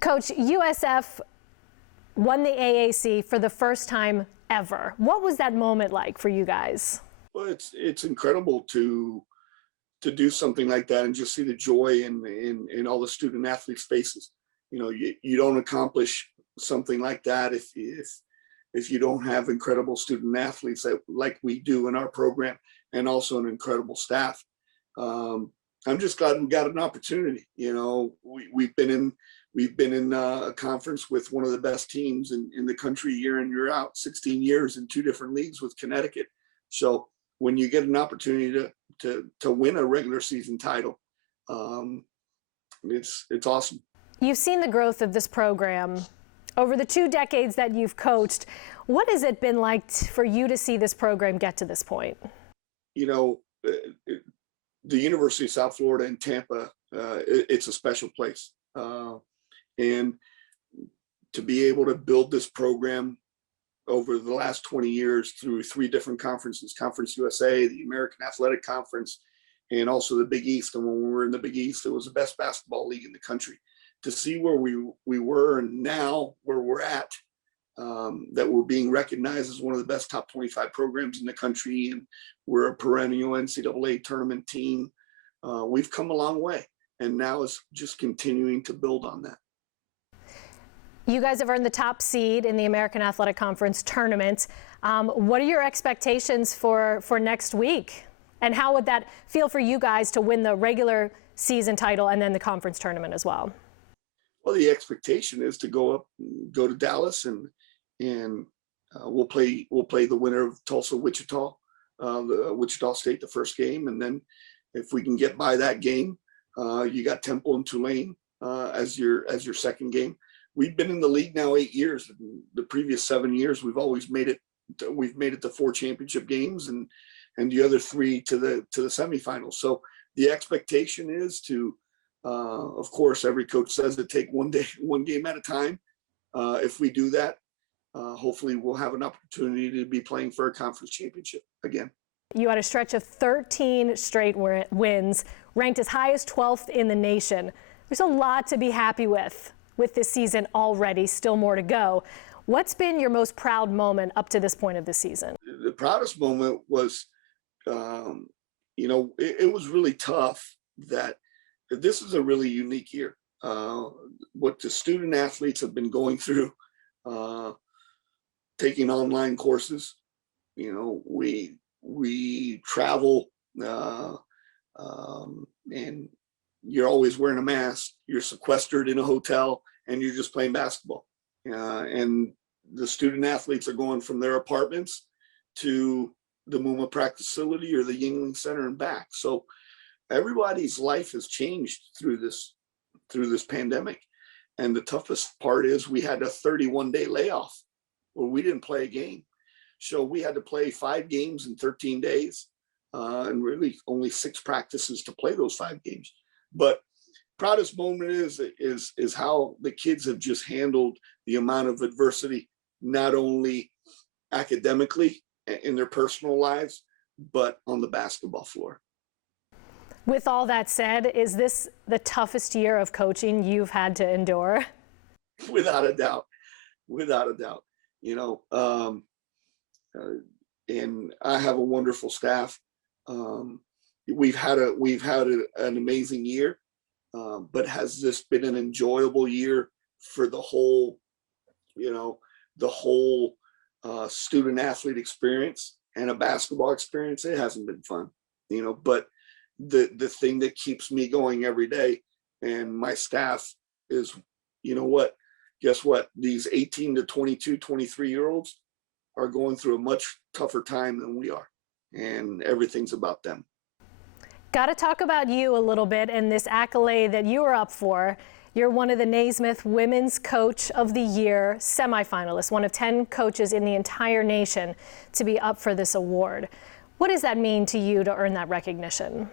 Coach, USF won the AAC for the first time ever. What was that moment like for you guys? Well, it's incredible to do something like that and just see the joy in all the student athletes' faces. You know, you don't accomplish something like that if you don't have incredible student athletes like we do in our program, and also an incredible staff. I'm just glad we got an opportunity. You know, we've been in a conference with one of the best teams in the country year in, year out, 16 years in 2 different leagues with Connecticut. So when you get an opportunity to win a regular season title, it's awesome. You've seen the growth of this program over the 2 decades that you've coached. What has it been like for you to see this program get to this point? You know, the University of South Florida in Tampa, it's a special place. And to be able to build this program over the last 20 years through 3 different conferences, Conference USA, the American Athletic Conference, and also the Big East. And when we were in the Big East, it was the best basketball league in the country. To see where we were and now where we're at, that we're being recognized as one of the best top 25 programs in the country, and we're a perennial NCAA tournament team. We've come a long way, and now it's just continuing to build on that. You guys have earned the top seed in the American Athletic Conference tournament. What are your expectations for next week? And how would that feel for you guys to win the regular season title and then the conference tournament as well? Well, the expectation is to go to Dallas, and we'll play the winner of Tulsa-Wichita, the Wichita State, the first game, and then if we can get by that game, you got Temple and Tulane as your second game. We've been in the league now 8 years. The previous 7 years, we've always made it. We've made it to 4 championship games, and the other 3 to the semifinals. So the expectation is to, of course, every coach says to take one game at a time. If we do that, hopefully we'll have an opportunity to be playing for a conference championship again. You had a stretch of 13 straight wins, ranked as high as 12th in the nation. There's a lot to be happy with this season already, still more to go. What's been your most proud moment up to this point of the season? The proudest moment was, you know, it was really tough that this is a really unique year. What the student athletes have been going through, taking online courses. You know, we travel, and you're always wearing a mask. You're sequestered in a hotel, and you're just playing basketball. And the student athletes are going from their apartments to the MUMA practice facility or the Yingling Center and back. So everybody's life has changed through this pandemic. And the toughest part is we had a 31-day layoff where we didn't play a game. So we had to play 5 games in 13 days, and really only 6 practices to play those 5 games. But proudest moment is how the kids have just handled the amount of adversity, not only academically in their personal lives, but on the basketball floor. With all that said, is this the toughest year of coaching you've had to endure? Without a doubt, without a doubt. You know, and I have a wonderful staff. We've had an amazing year, but has this been an enjoyable year for the whole, you know, the whole student athlete experience and a basketball experience? It hasn't been fun, you know, but the thing that keeps me going every day and my staff is, you know what, guess what? These 18 to 22, 23-year-olds are going through a much tougher time than we are, and everything's about them. Got to talk about you a little bit and this accolade that you were up for. You're one of the Naismith Women's Coach of the Year semifinalists, one of 10 coaches in the entire nation to be up for this award. What does that mean to you to earn that recognition?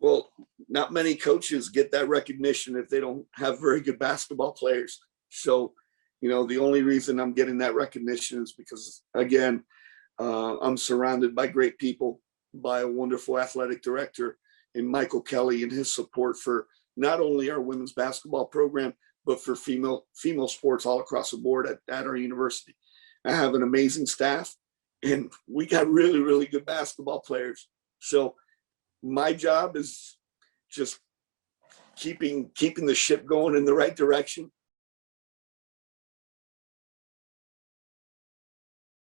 Well, not many coaches get that recognition if they don't have very good basketball players. So, you know, the only reason I'm getting that recognition is because, again, I'm surrounded by great people, by a wonderful athletic director in Michael Kelly and his support for not only our women's basketball program, but for female sports all across the board at our university. I have an amazing staff, and we got really, really good basketball players. So my job is just keeping the ship going in the right direction